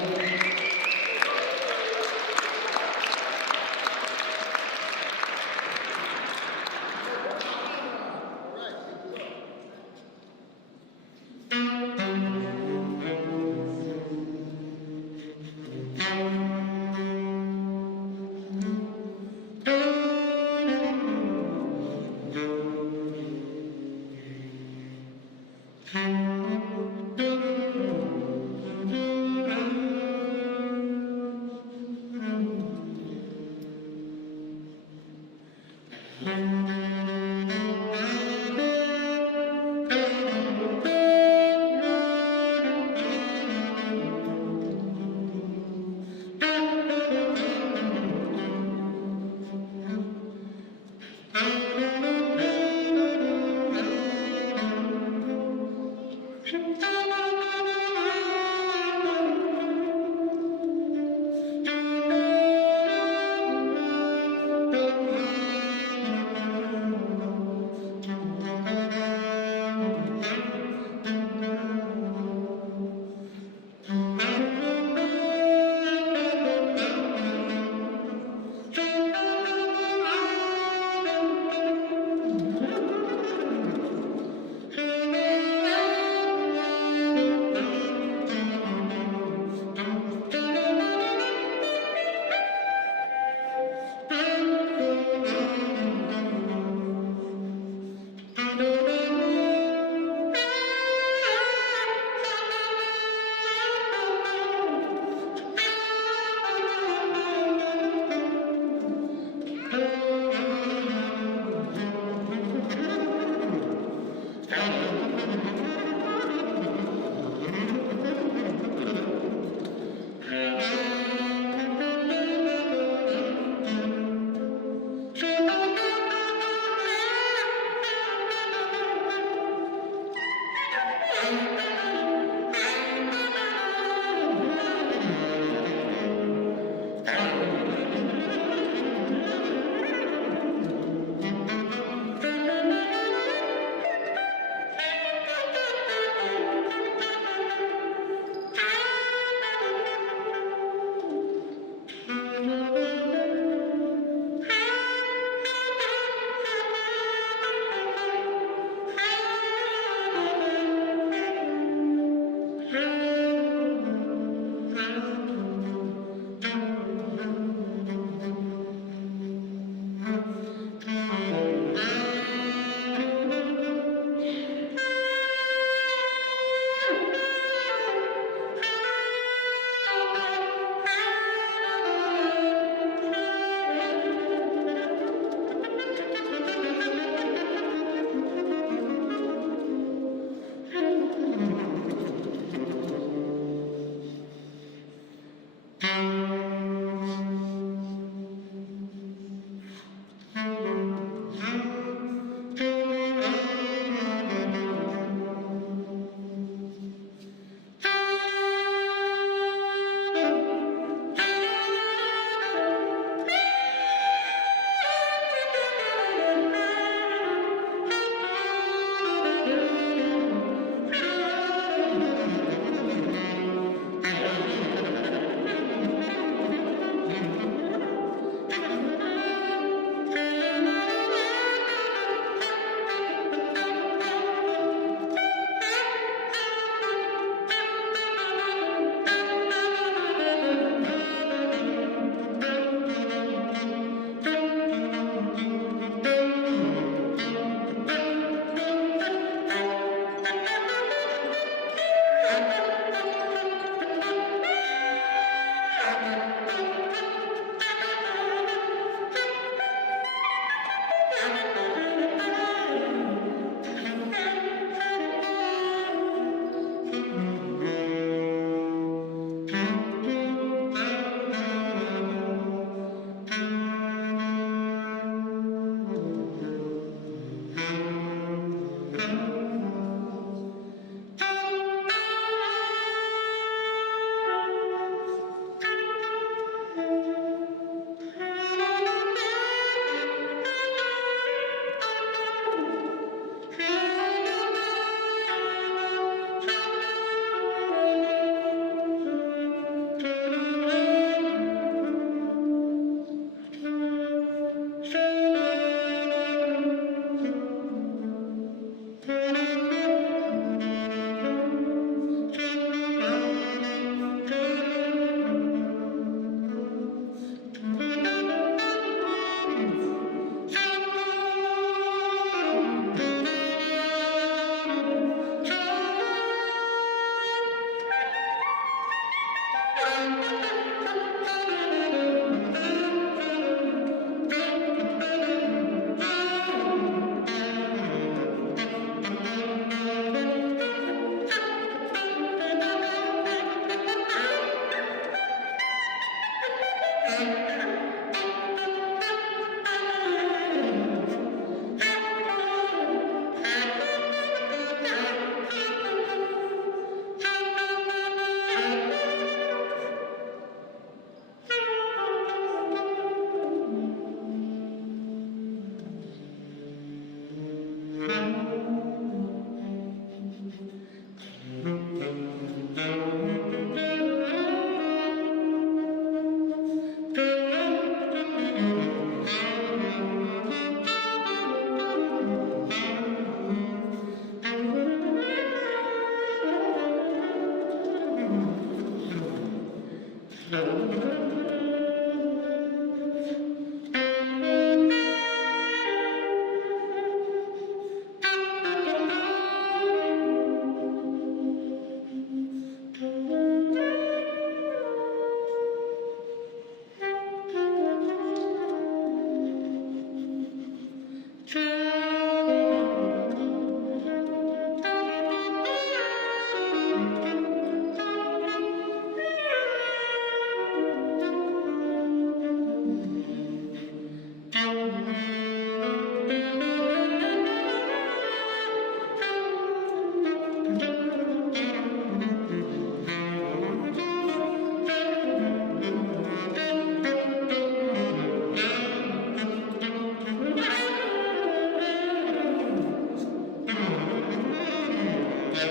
Here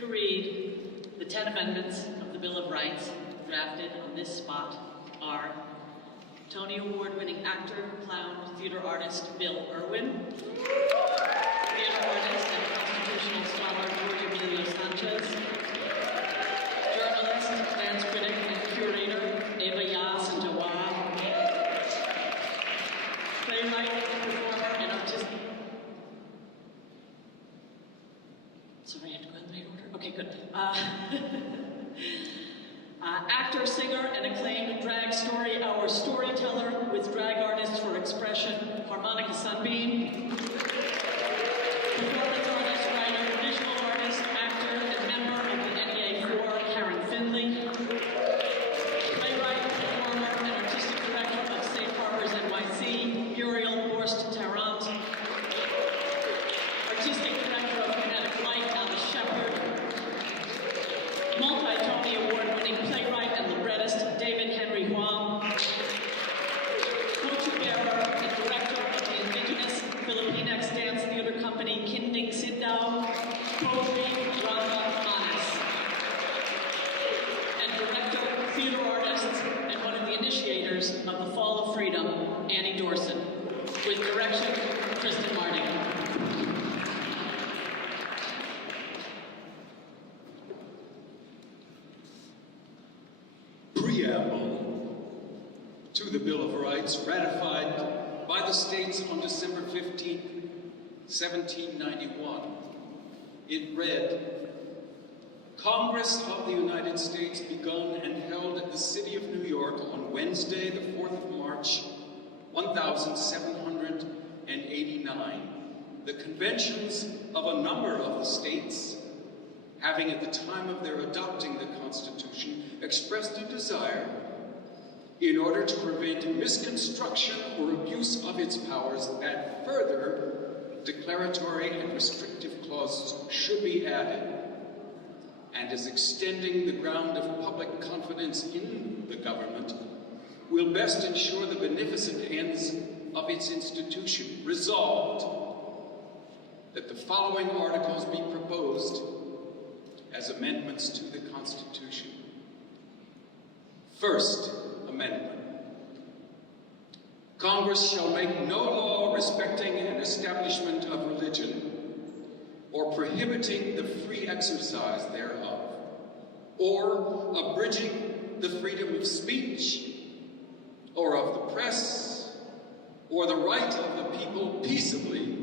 to read the 10 amendments of the Bill of Rights drafted on this spot are Tony Award-winning actor, clown, theater artist Bill Irwin, theater artist and constitutional scholar George Emilio Sanchez, journalist, dance critic, and curator Eva Yas and Jawad, playwright, performer, and artistic. Sorry, I have to go in the right order. Okay, good. Actor, singer, and acclaimed drag story hour storyteller with Drag Artists for Expression, Harmonica Sunbeam. Performance artist, writer, visual artist, actor, and member of the NEA4, Karen Finley. Playwright, performer, and artistic director of Safe Harbors NYC, Muriel Borst Tarrant. Artistic director of Kinetic Light, Alice Shepard. Multi-Tony Award-winning playwright and librettist David Henry Huang. Co-bearer and director of the indigenous Filipinx dance theater company Kinding Sindao, Poetry Ranga Manas. And director, theater artists, and one of the initiators of the Fall of Freedom, Annie Dorson. With direction, Kristen Martin. Preamble to the Bill of Rights, ratified by the states on December 15, 1791. It read, Congress of the United States begun and held at the city of New York on Wednesday, the 4th of March, 1789. The conventions of a number of the states, having at the time of their adopting the Constitution expressed a desire, in order to prevent misconstruction or abuse of its powers, that further declaratory and restrictive clauses should be added, and as extending the ground of public confidence in the government will best ensure the beneficent ends of its institution, resolved that the following articles be proposed as amendments to the Constitution. First Amendment. Congress shall make no law respecting an establishment of religion, or prohibiting the free exercise thereof, or abridging the freedom of speech, or of the press, or the right of the people peaceably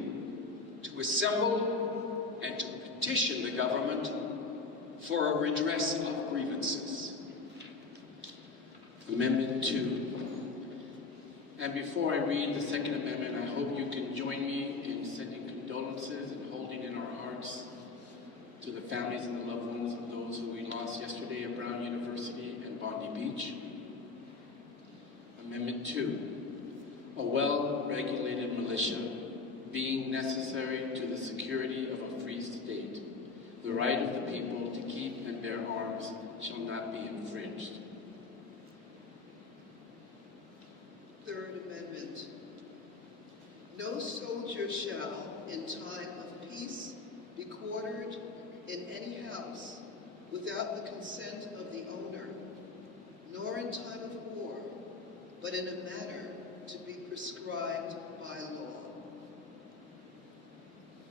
to assemble and to petition the government for a redress of grievances. Amendment 2. And before I read the Second Amendment, I hope you can join me in sending condolences and holding in our hearts to the families and the loved ones of those who we lost yesterday at Brown University and Bondi Beach. Amendment 2. A well-regulated militia being necessary to the security of a free state. The right of the people to keep and bear arms shall not be infringed. Third Amendment. No soldier shall, in time of peace, be quartered in any house without the consent of the owner, nor in time of war, but in a manner to be prescribed by law.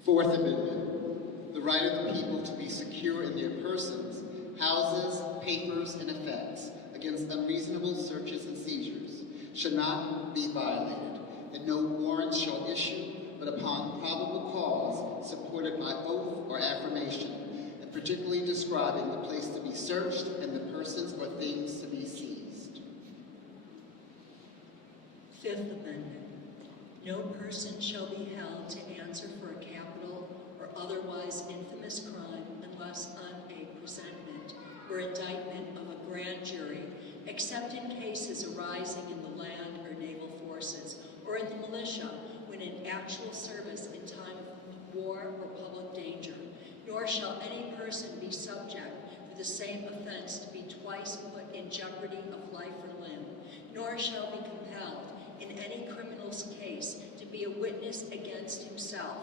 Fourth Amendment. The right of the people to be secure in their persons, houses, papers, and effects against unreasonable searches and seizures shall not be violated, and no warrant shall issue but upon probable cause supported by oath or affirmation, and particularly describing the place to be searched and the persons or things to be seized. Fifth Amendment. No person shall be held to answer for a capital or otherwise infamous crime unless on a presentment or indictment of a grand jury, except in cases arising in the land or naval forces or in the militia when in actual service in time of war or public danger. Nor shall any person be subject for the same offense to be twice put in jeopardy of life or limb, nor shall be compelled in any criminal's case to be a witness against himself,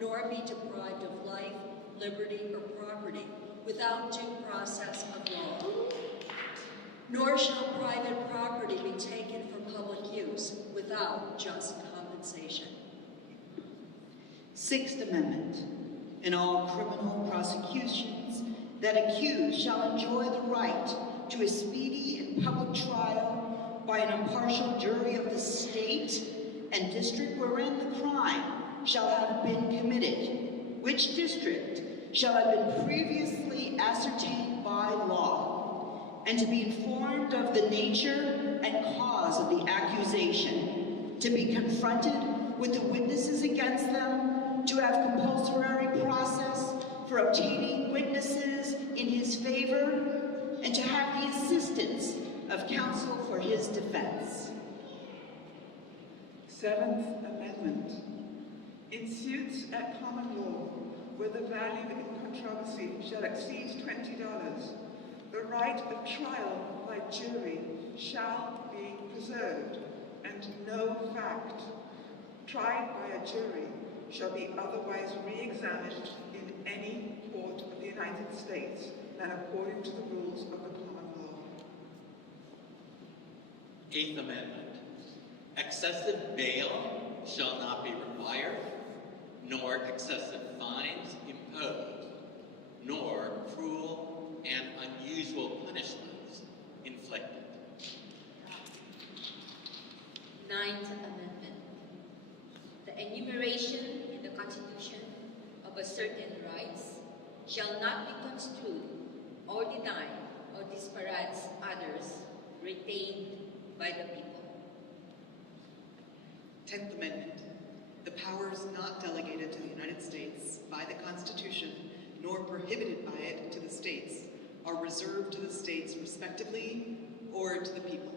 nor be deprived of life, liberty, or property without due process of law. Nor shall private property be taken for public use without just compensation. Sixth Amendment. In all criminal prosecutions, that accused shall enjoy the right to a speedy and public trial by an impartial jury of the state and district wherein the crime shall have been committed, which district shall have been previously ascertained by law, and to be informed of the nature and cause of the accusation, to be confronted with the witnesses against them, to have compulsory process for obtaining witnesses in his favor, and to have the assistance of counsel for his defense. Seventh Amendment. In suits at common law, where the value in controversy shall exceed $20, the right of trial by jury shall be preserved, and no fact tried by a jury shall be otherwise re-examined in any court of the United States than according to the rules of the common law. Eighth Amendment. Excessive bail shall not be required, nor excessive fines imposed, nor cruel and unusual punishments inflicted. Ninth Amendment. The enumeration in the Constitution of a certain rights shall not be construed or denied or disparage others retained by the people. 10th Amendment. The powers not delegated to the United States by the Constitution, nor prohibited by it to the states, are reserved to the states respectively or to the people.